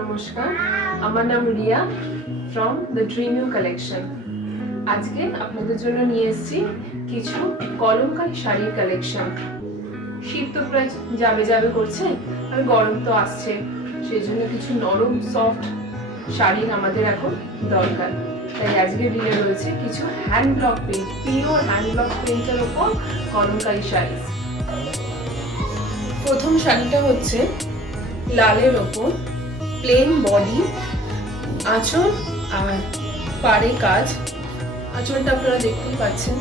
নমস্কার, আমার নাম Riya from the dream you collection. আজকে আপনাদের জন্য নিয়ে এসেছি কিছু কলমকারী শাড়ির কালেকশন। শীত তো প্রায় যাবে যাবে করছে আর গরম তো আসছে, সেই জন্য কিছু নরম সফট শাড়ির আমাদের এখন দরকার। তাই আজকে রিলে রয়েছে কিছু hand block print, pure hand block প্রিন্টের ওপর কলমকারী শাড়ি। প্রথম শাড়িটা হচ্ছে লালের ওপর প্লেন বডি, আঁচল আর পাড়ে কাজ। আঁচলটা আপনারা দেখতেই পাচ্ছেন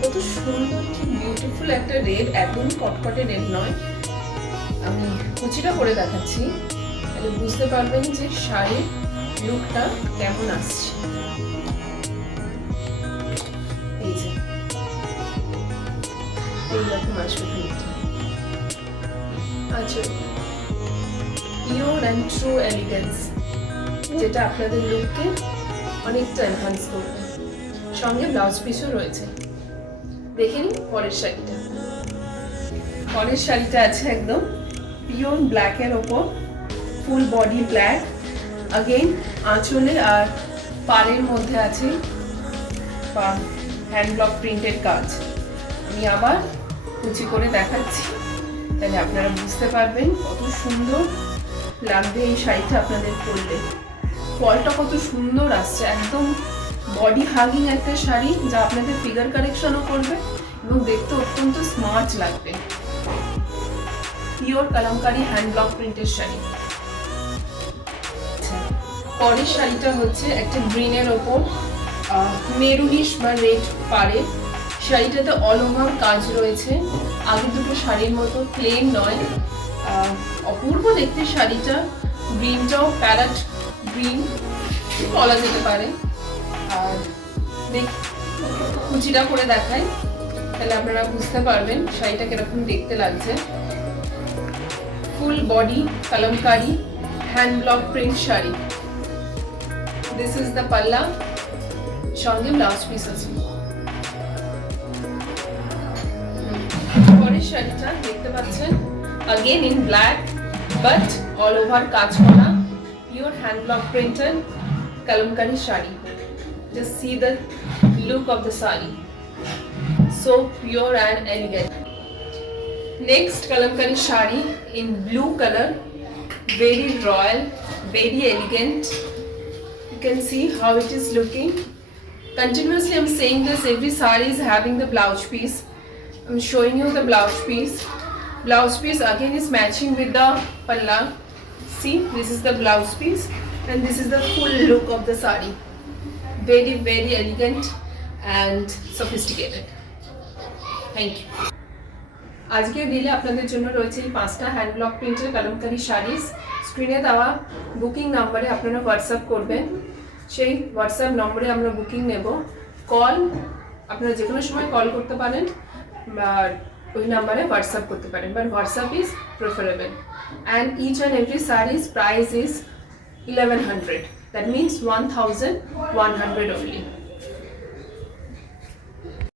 কত সুন্দর, কি বিউটিফুল একটা রেড, একদম কটকটে রেড নয়। আমি কুচিটা করে দেখাচ্ছি, তাহলে বুঝতে পারবেন যে শাড়ির লুকটা কেমন আসছে। এই যে এইরকম আসবে প্রিন্টটা। আঁচল পিওর অ্যান্ড ট্রু এলিগেন্স, যেটা আপনাদের লুককে অনেকটা এনহান্স করবে। সঙ্গে ব্লাউজ পিসও রয়েছে। দেখে নিন পরের শাড়িটা। পরের শাড়িটা আছে একদম পিওর ব্ল্যাকের ওপর, ফুল বডি ব্ল্যাক, अगेन আঁচলে আর পাড়ের মধ্যে আছে হ্যান্ড ব্লক প্রিন্টের কাজ। আমি আবার কুচি করে দেখাচ্ছি, তাহলে আপনারা বুঝতে পারবেন কত সুন্দর লাগবে এই শাড়িটা আপনাদের পরলে। ফলটা কত সুন্দর আসছে, একদম বডি হাগিং একটা শাড়ি, যা আপনাদের ফিগার কারেকশনও করবে এবং দেখতে অত্যন্ত স্মার্ট লাগবে। পিওর কলমকারী হ্যান্ড ব্লক প্রিন্টের শাড়ি। পরের শাড়িটা হচ্ছে একটা গ্রিনের ওপর মেরুনিশ বা রেড পাড়ে। শাড়িটাতে অল ওভার কাজ রয়েছে, আগে দুটো শাড়ির মতো প্লেন নয়। অপূর্ব দেখতে শাড়িটা, গ্রিনটাও প্যারট গ্রিন বলা যেতে পারে। আর কুচিটা করে দেখাই, তাহলে আপনারা বুঝতে পারবেন শাড়িটা কিরকম দেখতে লাগছে। Full body Kalamkari hand block print sari. This is the পাল্লা, সঙ্গে ব্লাউজ পিস আছে। পরের শাড়িটা দেখতে পাচ্ছেন again in black but all over কাজ করা, pure hand block printed kalamkari shadi. Just see the look of the sari, so pure and elegant. Next kalamkari shadi in blue color, very royal, very elegant. You can see how it is looking. Continuously I'm saying this, every sari is having the blouse piece. I'm showing you the blouse piece. Blouse piece again is matching with the palla. See, this is the blouse piece and this is the full look of the sari. Very very elegant and sophisticated. Thank you. আজকে দিলে আপনাদের জন্য রয়েছে এই 5টা hand block প্রিন্টের Kalamkari saris. স্ক্রিনে দেওয়া বুকিং নাম্বারে আপনারা হোয়াটসঅ্যাপ করবেন, সেই হোয়াটসঅ্যাপ নম্বরে আমরা বুকিং নেব। কল আপনারা যে কোনো সময় কল করতে পারেন বা ওই নাম্বারে হোয়াটসঅ্যাপ করতে পারেন, but WhatsApp is preferable. And each and every saris price is 1100, that means 1100 only.